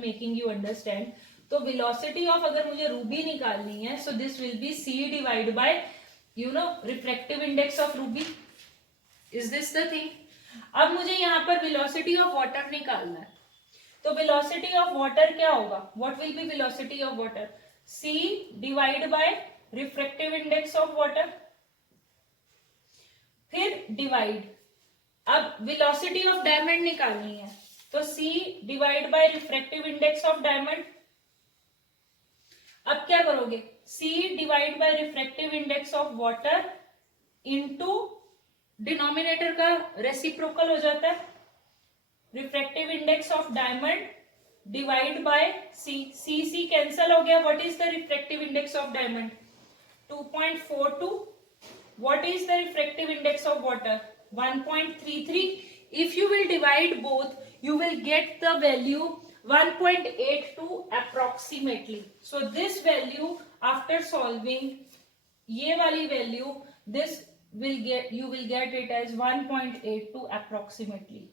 Making you understand. तो velocity of अगर मुझे रूबी निकालनी है, so this will be C divide by refractive index of ruby. Is this the thing? अब मुझे यहाँ पर वेलोसिटी ऑफ वाटर निकालना है, तो वेलोसिटी ऑफ वाटर क्या होगा? What will be velocity of water? C divide by refractive index of water, फिर डिवाइड। अब वेलोसिटी ऑफ डायमंड निकालनी है, तो c divide by refractive index of diamond. अब क्या करोगे? C divide by refractive index of water into denominator का reciprocal हो जाता है, refractive index of diamond divide by c. C cancel हो गया। What is the refractive index of diamond? 2.42. What is the refractive index of water? 1.33. If you will divide both, you will get the value 1.82 approximately. So this value, after solving ये वाली value, this will get, you will get it as 1.82 approximately.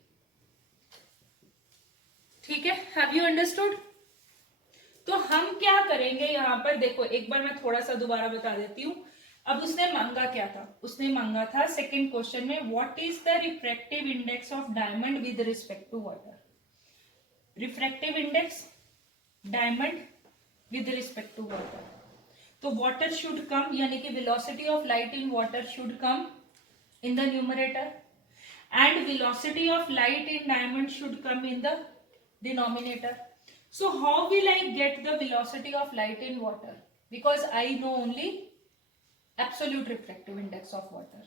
ठीक है? Have you understood? तो हम क्या करेंगे यहाँ पर? देखो एक बार मैं थोड़ा सा दोबारा बता देती हूँ। अब उसने मांगा क्या था? उसने मांगा था सेकंड क्वेश्चन में, what is the refractive index of diamond with respect to water. Refractive index diamond with respect to water, तो वाटर शुड कम, यानी कि velocity of light in water should come in the numerator and velocity of light in diamond should come in the denominator. So how will I get the velocity of light in water? Because I know only absolute refractive index of water.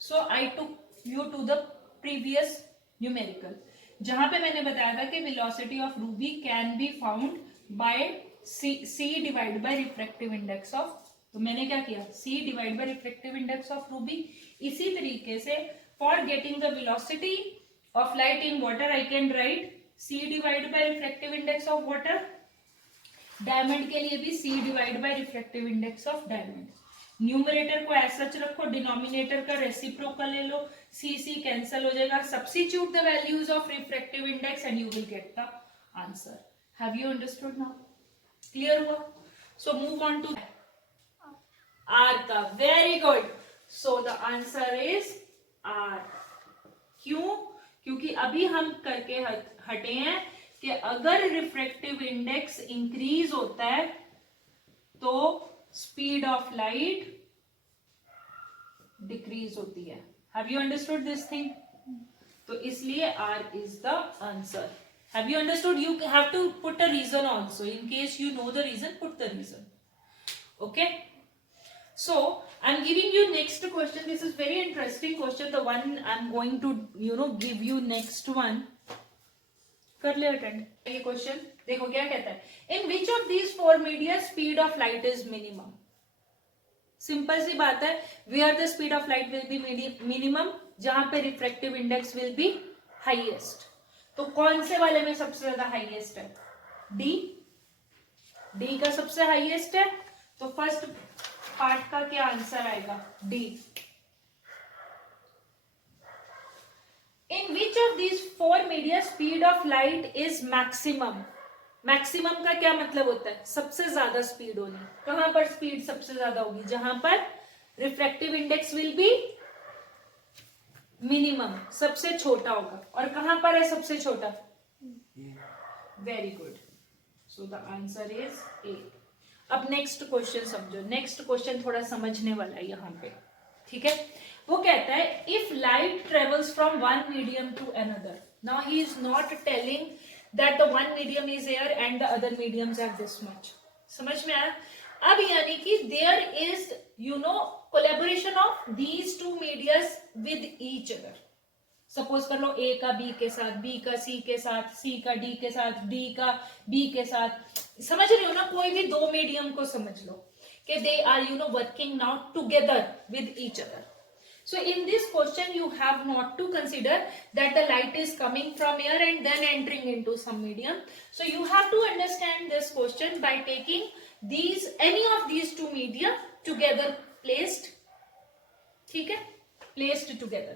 So I took you to the previous numerical, जहां पे मैंने बताया था कि velocity of Ruby can be found by C divided by refractive index of, तो मैंने क्या किया? C divided by refractive index of Ruby. इसी तरीके से for getting the velocity of light in water I can write C divided by refractive index of water. Diamond के लिए भी C divide by refractive index of diamond. Numerator को ऐसा रखो, denominator का रेसिप्रोकल ले लो, C कैंसिल हो जाएगा. Substitute the values of refractive index and you will get the answer. Have you understood now? Clear हुआ? So move on to r का. Very good. So the answer is r. क्यों? क्योंकि अभी हम करके हटे हैं कि अगर रिफ्रैक्टिव इंडेक्स इंक्रीज होता है तो स्पीड ऑफ लाइट डिक्रीज होती है. Have you understood this thing? तो इसलिए R is the answer. Have you understood? You have to put a reason also. In case you know the reason, put the reason. Okay. So I'm giving you next question. This is very interesting question. The one I'm going to give you next one. कर ले attend ये question. देखो क्या कहता है. In which of these four media speed of light is minimum? Simple सी बात है. Where the speed of light will be minimum? जहां पे refractive index will be highest. तो कौन से वाले में सबसे ज्यादा highest है? D का सबसे हाईएस्ट है. तो फर्स्ट पार्ट का क्या आंसर आएगा? D. In which of these four media speed of light is maximum? Maximum का क्या मतलब होता है? सबसे ज्यादा स्पीड होनी. कहां पर स्पीड सबसे ज्यादा होगी? जहां पर refractive index will be minimum, सबसे छोटा होगा. और कहां पर है सबसे छोटा? Very good. So the answer is a. अब नेक्स्ट क्वेश्चन समझो. नेक्स्ट क्वेश्चन थोड़ा समझने वाला है यहाँ पे. ठीक है. वो कहता है if light travels from one medium to another. Now he is not telling that the one medium is air and the other mediums have this much. समझ में आया? अब यानी कि there is collaboration of these two media with each other. Suppose कर लो ए का B के साथ, बी का सी के साथ, सी का डी के साथ, डी का बी के साथ. समझ रहे हो ना? कोई भी दो मीडियम को समझ लो कि they are working now together with each other. So in this question you have not to consider that the light is coming from air and then entering into some medium. So you have to understand this question by taking any of these two media together placed. ठीक है? Placed together.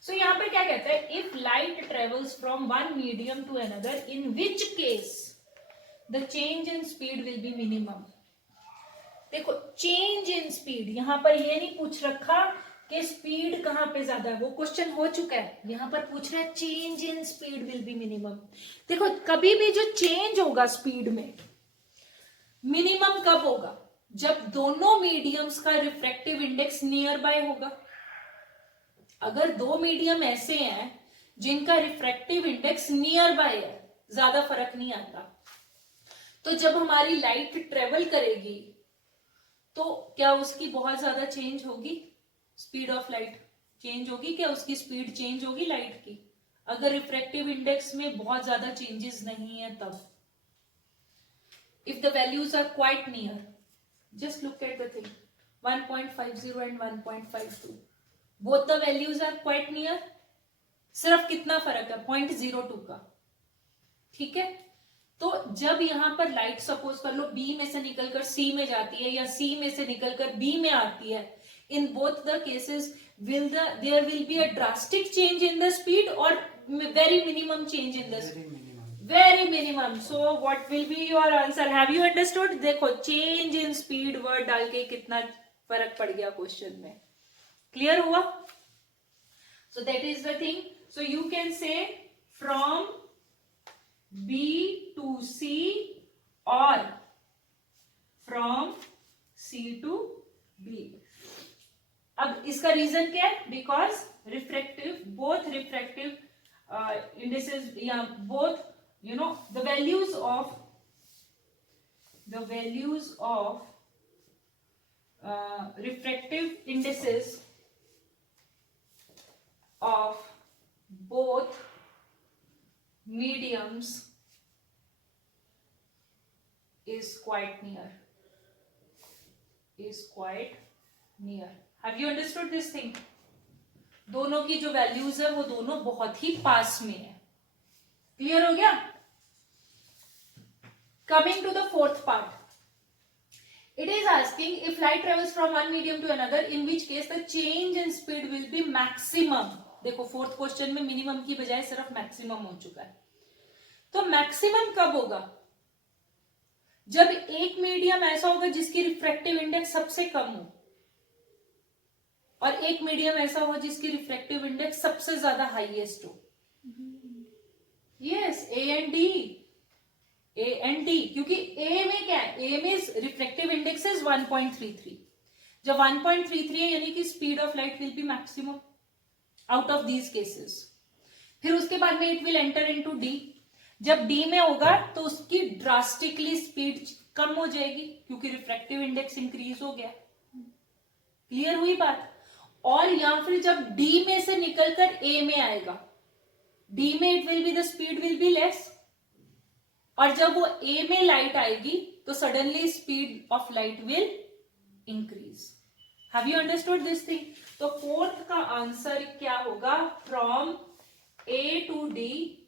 So यहाँ पर क्या कहता है? If light travels from one medium to another, in which case the change in speed will B minimum. देखो change in speed, यहां पर ये नहीं पूछ रखा कि स्पीड कहां पे ज्यादा है, वो क्वेश्चन हो चुका है। यहां पर पूछ रहा है change in speed will B minimum. देखो कभी भी जो चेंज होगा स्पीड में, मिनिमम कब होगा? जब दोनों मीडियम्स का रिफ्रैक्टिव इंडेक्स नियर बाय होगा। अगर दो मीडियम ऐसे हैं जिनका रिफ्रैक्टिव इंडेक्स नियर बाय है, ज्यादा फर्क नहीं आता, तो जब हमारी लाइट ट्रेवल करेगी तो क्या उसकी बहुत ज्यादा चेंज होगी? स्पीड ऑफ लाइट चेंज होगी क्या? उसकी स्पीड चेंज होगी लाइट की? अगर रिफ्रैक्टिव इंडेक्स में बहुत ज्यादा चेंजेस नहीं है तब। If the values are quite near, just look at the thing, 1.50 and 1.52, both the values are quite near. सिर्फ कितना फर्क है? 0.02 का। ठीक है, तो जब यहां पर लाइट सपोज कर लो बी में से निकलकर सी में जाती है या सी में से निकलकर बी में आती है, in both the cases there will be a drastic change in the speed or very minimum change in the speed? Very minimum. So what will be your answer? Have you understood? देखो change in speed word डाल के कितना फर्क पड़ गया question में। Clear हुआ? So that is the thing. So you can say from B to C or from C to B. अब इसका रीजन क्या है? Because refractive, both refractive indices या both the values of refractive indices of both mediums is quite near. Have you understood this thing? दोनों की जो values है वो दोनों बहुत ही पास में है। क्लियर हो गया? Coming to the fourth part, it is asking if light travels from one medium to another, in which case the change in speed will be maximum. देखो फोर्थ क्वेश्चन में मिनिमम की बजाय सिर्फ मैक्सिमम हो चुका है। तो मैक्सिमम कब होगा? जब एक मीडियम ऐसा होगा जिसकी रिफ्रैक्टिव इंडेक्स सबसे कम हो और एक मीडियम ऐसा हो जिसकी रिफ्रैक्टिव इंडेक्स सबसे ज्यादा हाईएस्ट हो। यस, ए एंड डी, क्योंकि ए में क्या है? ए में रिफ्रैक्टिव इंडेक्स इज 1.33। जब 1.33 है यानी कि speed of light will be maximum out of these cases. फिर उसके बाद में it will enter into D. जब डी में होगा तो उसकी ड्रास्टिकली स्पीड कम हो जाएगी क्योंकि रिफ्रैक्टिव इंडेक्स इंक्रीज हो गया। क्लियर हुई बात? और या फिर जब डी में से निकलकर ए में आएगा, डी में it will be the speed will be less, और जब वो ए में लाइट आएगी तो suddenly speed of light will increase. Have you understood this thing? तो फोर्थ का आंसर क्या होगा? From A to D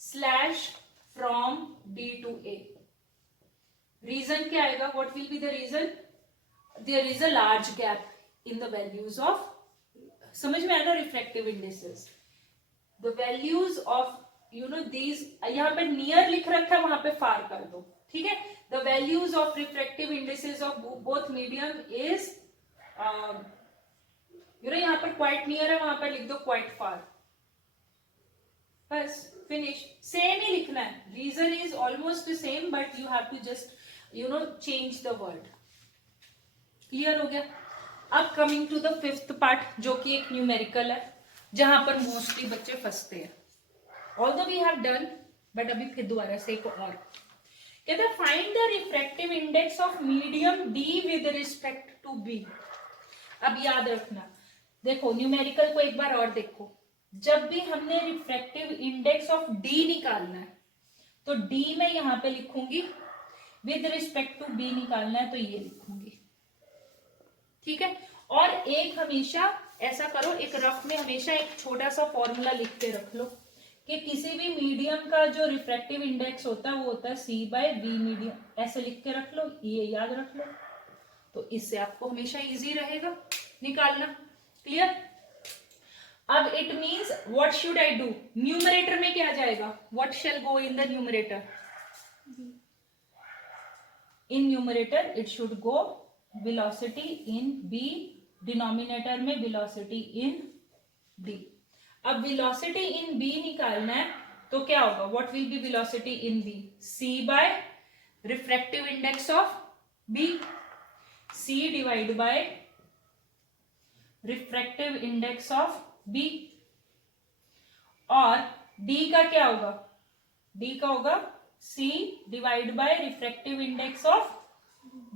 slash from D to A. Reason क्या आएगा? What will be the reason? There is a large gap in the values of, समझ में आएगा? Refractive indices, the values of these, यहां पे near लिख रखा है, वहां पे फार कर दो। ठीक है, the values of refractive indices of both medium is यहां पर क्वाइट नियर है, वहां पर लिख दो क्वाइट फार। बस फिनिश। सेम ही लिखना है, reason is almost same but you have to just change the word. Clear हो गया? अब coming to the fifth part जो कि एक न्यूमेरिकल है, जहां पर मोस्टली बच्चे फंसते हैं। Although we have done, but अभी फिर दोबारा से एक और कहते हैं find the refractive index of medium D with respect to B. अब याद रखना, देखो न्यूमेरिकल को एक बार और देखो, जब भी हमने रिफ्रैक्टिव इंडेक्स ऑफ डी निकालना है तो डी में यहां पे लिखूंगी, विद रिस्पेक्ट टू बी निकालना है तो ये लिखूंगी। ठीक है, और एक हमेशा ऐसा करो, एक रफ में हमेशा एक छोटा सा फॉर्मूला लिख के रख लो कि किसी भी मीडियम का जो रिफ्रैक्टिव इंडेक्स होता है वो होता है सी बाय बी मीडियम। ऐसे लिख के रख लो, ये याद रख लो, तो इससे आपको हमेशा इजी रहेगा निकालना। क्लियर? अब it means what should I do? Numerator में क्या जाएगा? What shall go in the numerator? In numerator it should go velocity in B, denominator में वेलोसिटी इन डी। अब वेलोसिटी इन बी निकालना है तो क्या होगा, what will be velocity in B, C by refractive index of B, C divide by refractive index of B, और D का क्या होगा, डी का होगा सी divide by refractive index of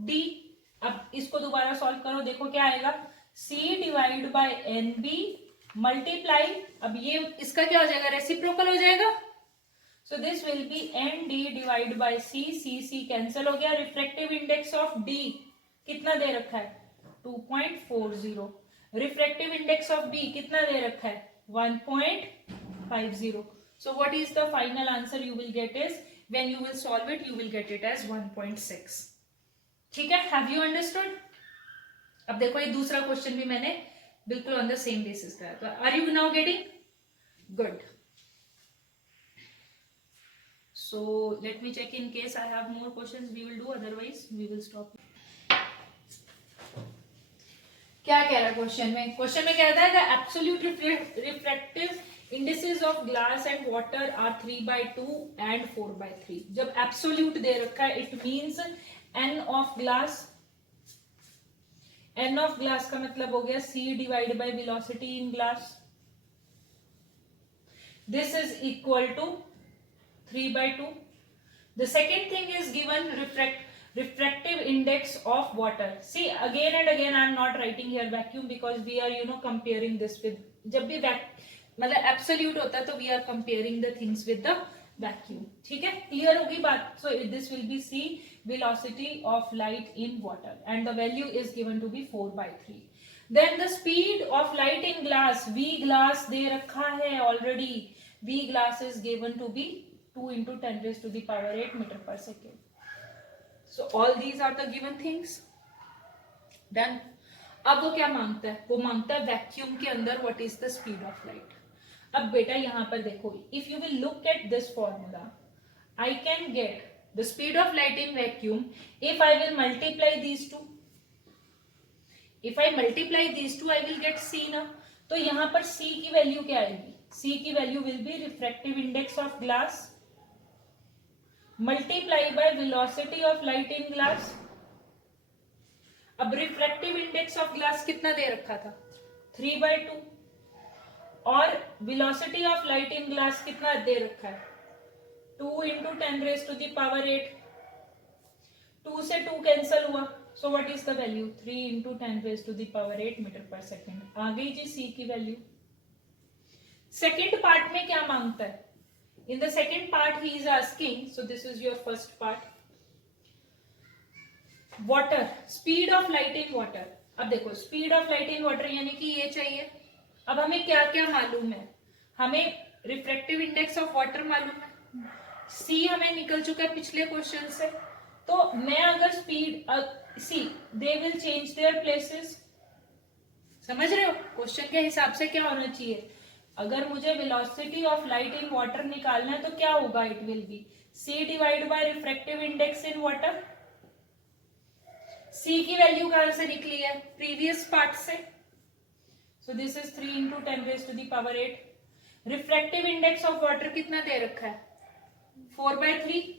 d. अब इसको दोबारा सॉल्व करो, देखो क्या आएगा, c divide by n b multiply, अब ये इसका क्या हो जाएगा, रेसिप्रोकल हो जाएगा, so this will be n d divide by c, c cancel हो गया, रिफ्रैक्टिव इंडेक्स ऑफ डी कितना दे रखा है 2.40, रिफ्रैक्टिव इंडेक्स ऑफ बी कितना दे रखा है 1.50, so what is the final answer you will get is, when you will solve it you will get it as 1.6। ठीक है, have you understood? अब देखो ये दूसरा क्वेश्चन भी मैंने बिल्कुल ऑन द सेम बेसिस कराया, तो are you now getting good? So let me check in case I have more questions we will do, otherwise we will stop। क्या कह रहा है क्वेश्चन में, क्वेश्चन में कहता है the absolute refractive indices of glass and water are 3/2 and 4/3। जब absolute दे रखा है it means n of glass, n of glass का मतलब हो गया c divide by velocity in glass, this is equal to 3/2। The second thing is given refractive index of water. See again and again I am not writing here vacuum because we are comparing this with, जब भी मतलब absolute होता है तो we are comparing the things with the vacuum। ठीक है, clear होगी बात? So this will be C velocity of light in water and the value is given to be 4/3। Then the speed of light in glass, V glass दे रखा है already, V glass is given to be 2 into 10 raised to the power 8 meter per second। So all these are the given things done। अब वो क्या मांगता है, वो मांगता है वैक्यूम के अंदर what is the speed of light. अब बेटा यहां पर देखो, if you will look at this formula I can get the speed of light in vacuum if I will multiply these two, if I multiply these two I will get c ना। तो यहां पर सी की value क्या आएगी, सी की value will be refractive index of glass multiply by velocity of light in glass. अब refractive index of glass कितना दे रखा था 3/2 और velocity of light in glass कितना दे रखा है 2 into 10 raised to the power 8। 2 से 2 कैंसिल हुआ, so what is the value 3 into 10 raised to the power 8 metre पर सेकेंड। आ गई जी सी की वैल्यू। सेकेंड पार्ट में क्या मांगता है, in the second part he is asking, so this is your first part, water, speed of light in water। अब देखो speed of light in water यानी कि ये चाहिए। अब हमें क्या क्या मालूम है, हमें रिफ्रैक्टिव इंडेक्स ऑफ वाटर मालूम है, सी हमें निकल चुका है पिछले क्वेश्चन से। तो मैं अगर speed C they will change their places, समझ रहे हो क्वेश्चन के हिसाब से क्या होना चाहिए। अगर मुझे velocity of light in water निकालना है तो क्या होगा, it will be C divide by refractive index in water. C की वैल्यू कहां से निकली है, प्रीवियस पार्ट से, so this is 3 into 10 raised to the power 8। Refractive index of water कितना दे रखा है 4/3।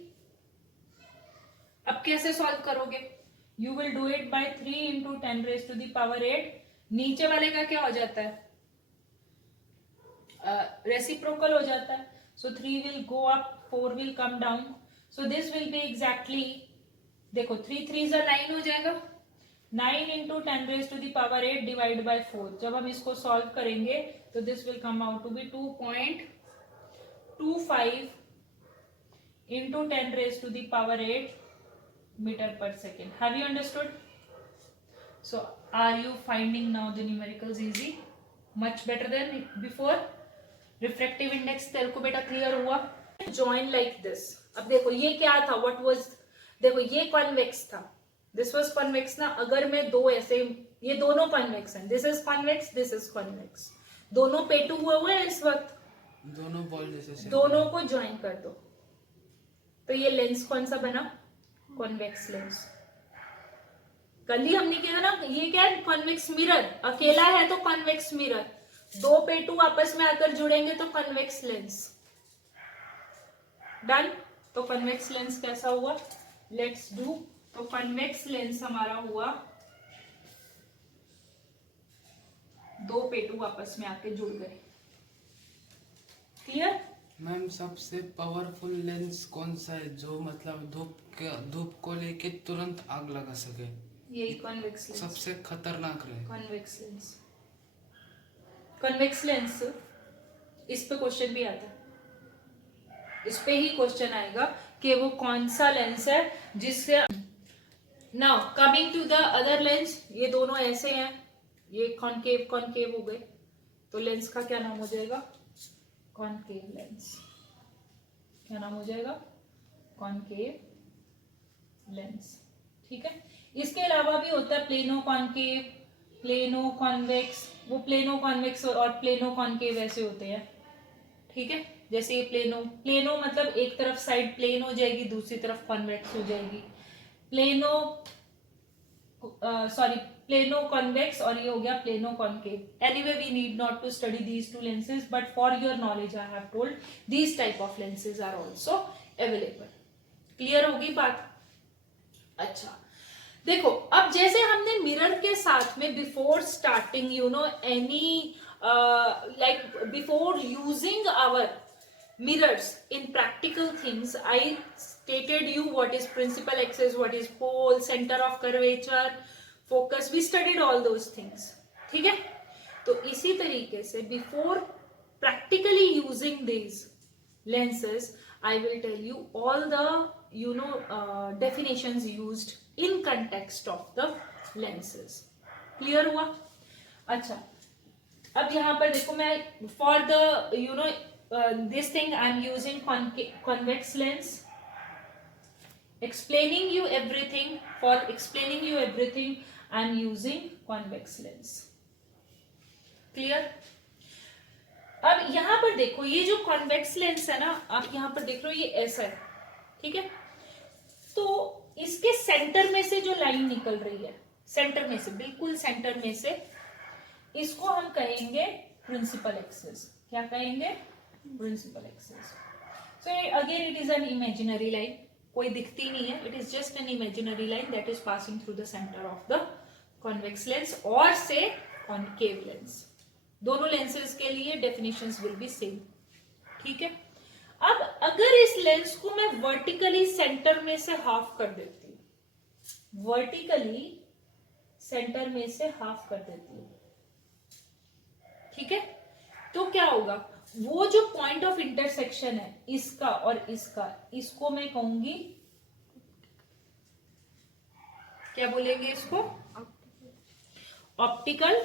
अब कैसे सॉल्व करोगे, you will do it by 3 into 10 raised to the power 8। नीचे वाले का क्या हो जाता है रेसिप्रोकल हो जाता है, सो 3 will go up 4 will come down, so this will B exactly, देखो 3 3 9 हो जाएगा, 9 into 10 raised to the power 8 divide by 4। जब हम इसको सॉल्व करेंगे तो this will come out to be 2.25 into 10 raised to the power 8 meter per second। Have you understood? So are you finding now the numericals easy, much better than before? Refractive index तेरे को बेटा clear हुआ। Join like this. अब देखो ये क्या था, what was, देखो ये कॉन्वेक्स था, दिस वाज कॉन्वेक्स ना। अगर मैं दो ऐसे, ये दोनों कॉन्वेक्स हैं, this is convex, this is convex, दोनों पेटू हुए हैं इस वक्त, दोनों को ज्वाइन कर दो तो ये लेंस कौन सा बना कॉन्वेक्स लेंस। कल ही हमने किया ना, ये क्या है, कॉन्वेक्स मिरर। अकेला है तो कॉन्वेक्स मिरर, दो पेटू आपस में आकर जुड़ेंगे तो कॉन्वेक्स लेंस। डन। तो कॉन्वेक्स लेंस कैसा हुआ, लेट्स डू। तो कॉन्वेक्स लेंस हमारा हुआ दो पेटू आपस में आके जुड़ गए। क्लियर? मैम सबसे पावरफुल लेंस कौन सा है जो मतलब धूप को लेके तुरंत आग लगा सके? यही कॉन्वेक्स लेंस। सबसे खतरनाक रहे कॉन्वेक्स लेंस। कॉन्वेक्स लेंस, इस पे क्वेश्चन भी आता है, इस पे ही क्वेश्चन आएगा कि वो कौन सा लेंस है जिससे। Now coming to the other lens, ये दोनों ऐसे हैं, ये कॉनकेव कॉनकेव हो गए, तो लेंस का क्या नाम हो जाएगा, कॉनकेव लेंस। क्या नाम हो जाएगा, कॉनकेव लेंस। ठीक है। इसके अलावा भी होता है प्लेनो कॉनकेव, प्लेनो कॉन्वेक्स। वो प्लेनो कॉन्वेक्स और प्लेनो कॉनकेव ऐसे होते हैं। ठीक है, जैसे ये प्लेनो, प्लेनो मतलब एक तरफ साइड प्लेन हो जाएगी, दूसरी तरफ कॉन्वेक्स हो जाएगी। प्लेनो प्लेनो कॉन्वेक्स, और ये हो गया plano concave. Anyway we need not to study these two lenses, but for your knowledge I have told these type of lenses are also available. Clear होगी बात? अच्छा देखो, अब जैसे हमने मिरर के साथ में before starting any like before using our mirrors in practical things, I stated you what is principal axis, what is pole, center of curvature, focus, we studied all those things. ठीक है, तो इसी तरीके से before practically using these lenses I will tell you all the definitions used in context of the lenses. Clear हुआ? अच्छा, अब यहां पर देखो, मैं for the this thing I am using convex lens. Explaining you everything, for explaining you everything I am using convex lens. Clear? अब यहां पर देखो, ये जो कॉन्वेक्स लेंस है ना, आप यहां पर देख रहे हो, ये ऐसा है। ठीक है, तो इसके सेंटर में से जो लाइन निकल रही है, सेंटर में से, बिल्कुल सेंटर में से, इसको हम कहेंगे प्रिंसिपल एक्सिस। क्या कहेंगे? Principal axis. So again it is an imaginary line, कोई दिखती नहीं है, it is just an imaginary line that is passing through the centre of the convex lens और से कॉनकेव लेंस। दोनों लेंसेज के लिए डेफिनेशंस विल बी सेम। ठीक है, अब अगर इस लेंस को मैं वर्टिकली सेंटर में से हाफ कर देती हूं, वर्टिकली सेंटर में से हाफ कर देती हूं, ठीक है, तो क्या होगा, वो जो पॉइंट ऑफ इंटरसेक्शन है इसका और इसका, इसको मैं कहूंगी, क्या बोलेंगे इसको? ऑप्टिकल।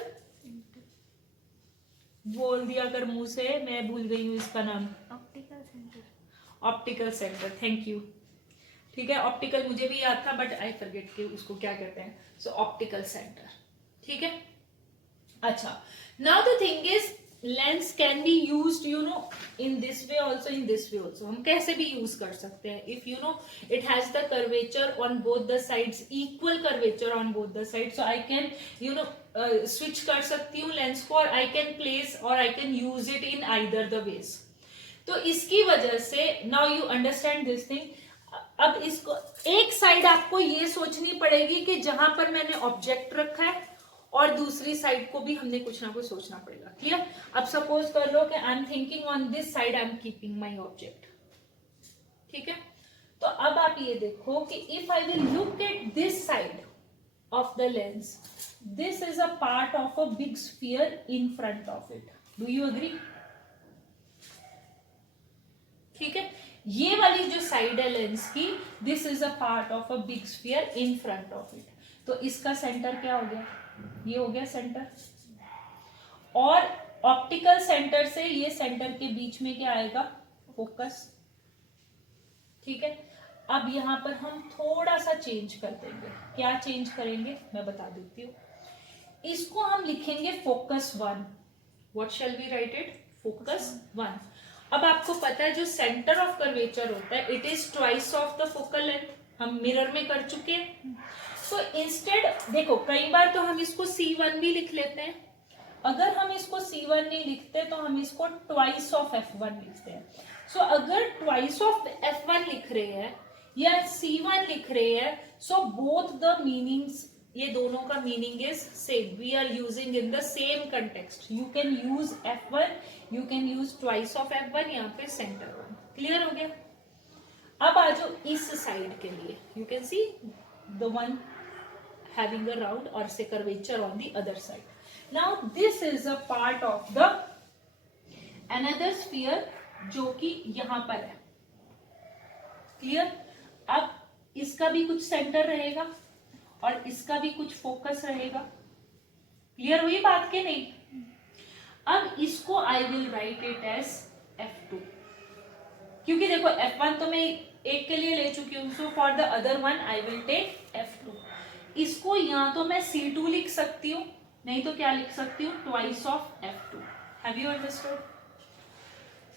बोल दिया कर मुंह से, मैं भूल गई हूं इसका नाम। Optical centre. Optical centre, thank you. ठीक है, ऑप्टिकल मुझे भी याद था बट आई फॉरगेट कि उसको क्या कहते हैं। सो ऑप्टिकल सेंटर। ठीक है, अच्छा, now the thing is lens can be used in this way also, in this way also. हम कैसे भी यूज कर सकते हैं, if it has the curvature on both the sides, equal curvature on both the side, so I can switch कर सकती हूँ lens को, और आई कैन प्लेस और I can use it in either the ways. तो इसकी वजह से now you understand this thing. अब इसको एक साइड आपको ये सोचनी पड़ेगी कि जहां पर मैंने ऑब्जेक्ट रखा है, और दूसरी साइड को भी हमने कुछ ना कुछ सोचना पड़ेगा। क्लियर? अब सपोज कर लो कि I am thinking on this side, I am keeping my object. ठीक है, तो अब आप ये देखो कि if I will look at this side of the lens, this is a part of a big sphere in front of it. Do you agree? ठीक है, ये वाली जो साइड है लेंस की, this is a part of a big sphere in front of it. तो इसका centre क्या हो गया? ये हो गया सेंटर। और ऑप्टिकल सेंटर से ये सेंटर के बीच में क्या आएगा? फोकस। ठीक है, अब यहां पर हम थोड़ा सा चेंज कर देंगे। क्या चेंज करेंगे मैं बता देती हूँ। इसको हम लिखेंगे focus 1। What shall we write it? Focus 1। अब आपको पता है जो सेंटर ऑफ कर्वेचर होता है, it is twice of the focal length. हम मिरर में कर चुके हैं। तो इंस्टेड देखो कई बार तो हम इसको C1 भी लिख लेते हैं, अगर हम इसको C1 नहीं लिखते तो हम इसको ट्वाइस ऑफ F1 लिखते हैं। सो अगर ट्वाइस ऑफ F1 लिख रहे हैं या C1 लिख रहे हैं, सो बोथ द मीनिंग्स, ये दोनों का meaning is same, we are using in the same context. You can use F1, you can use twice of F1, यहाँ पे सेंटर वन। क्लियर हो गया? अब आ जाओ इस साइड के लिए, you can see the one having a round or say curvature on the other side. Now this is a part of the another sphere जो कि यहां पर है। क्लियर? अब इसका भी कुछ सेंटर रहेगा और इसका भी कुछ फोकस रहेगा। क्लियर हुई बात के नहीं? अब इसको I will write it as F2, क्योंकि देखो F1 तो मैं एक के लिए ले चुकी हूं, so for the other one I will take F2। इसको या तो मैं C2 लिख सकती हूँ, नहीं तो क्या लिख सकती हूँ, twice of F2। Have you understood?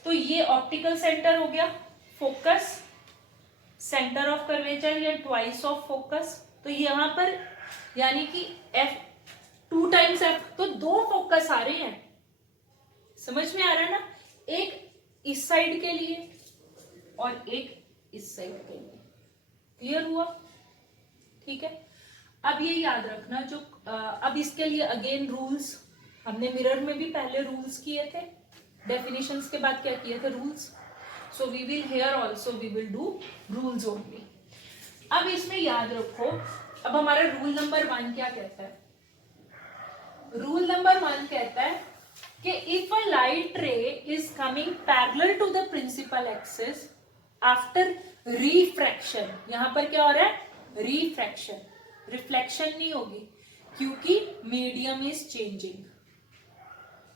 तो ये ऑप्टिकल सेंटर हो गया, फोकस, सेंटर ऑफ कर्वेचर या ट्वाइस ऑफ फोकस। तो यहां पर यानी कि F2 टाइम्स F, तो दो फोकस आ रहे हैं। समझ में आ रहा है ना? एक इस साइड के लिए और एक इस साइड के लिए। क्लियर हुआ? ठीक है। अब ये याद रखना जो अब इसके लिए अगेन रूल्स, हमने मिरर में भी पहले रूल्स किए थे, डेफिनेशंस के बाद क्या किए थे, rules. So we will here also we will do rules only. अब इसमें याद रखो, अब हमारा रूल नंबर 1 क्या कहता है? रूल नंबर 1 कहता है कि if a light ray is coming parallel to the principal axis after refraction, यहां पर क्या हो रहा है, रिफ्रैक्शन, रिफ्लेक्शन नहीं होगी क्योंकि medium is changing,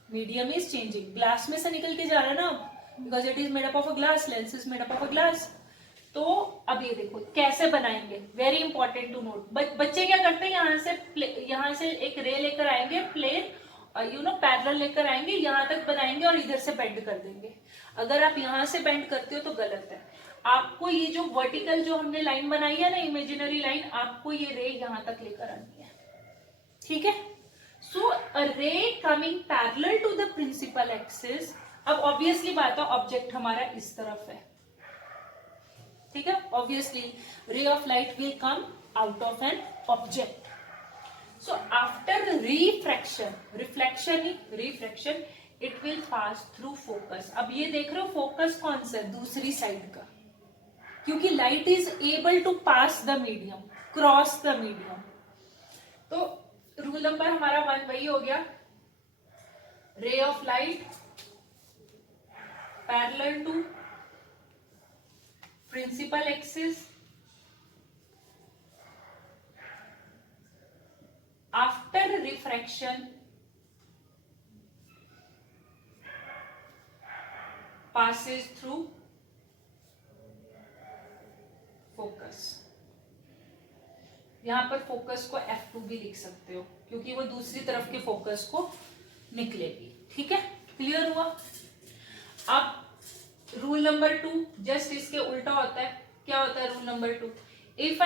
medium is changing, glass में से निकल के जा रहा है ना, because it is made up of a glass, lens is made up of a glass. तो अब ये देखो कैसे बनाएंगे, वेरी इंपॉर्टेंट टू नोट। बच्चे क्या करते हैं, यहाँ से एक रे लेकर आएंगे प्लेन, यू नो पैरेलल लेकर आएंगे, यहां तक बनाएंगे और इधर से बेंड कर देंगे। अगर आप यहां से बेंड करते हो तो गलत है। आपको ये जो वर्टिकल जो हमने लाइन बनाई है ना, इमेजिनरी लाइन, आपको ये रे यहां तक लेकर आनी है। ठीक है? So a ray coming parallel to the principal axis, अब ऑब्वियसली बात है ऑब्जेक्ट हमारा इस तरफ है। ठीक है? ऑब्वियसली रे of light will come out of an object. So after refraction, reflection he refraction, it will pass through focus. अब ये देख रहे हो फोकस कौन सा है, दूसरी साइड का, क्योंकि light is able to pass the medium, cross the medium. तो रूल नंबर हमारा 1 वही हो गया, ray of light parallel to principal axis after refraction passes through focus. यहां पर फोकस को F2 भी लिख सकते हो क्योंकि वो दूसरी तरफ के फोकस को निकलेगी। ठीक है? क्लियर हुआ? अब रूल नंबर 2 जस्ट इसके उल्टा होता है। क्या होता है रूल नंबर 2? इफ